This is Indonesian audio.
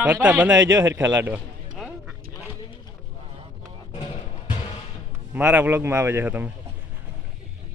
Kata mana aja hari kalado. Mara vlog mau aja ketemu.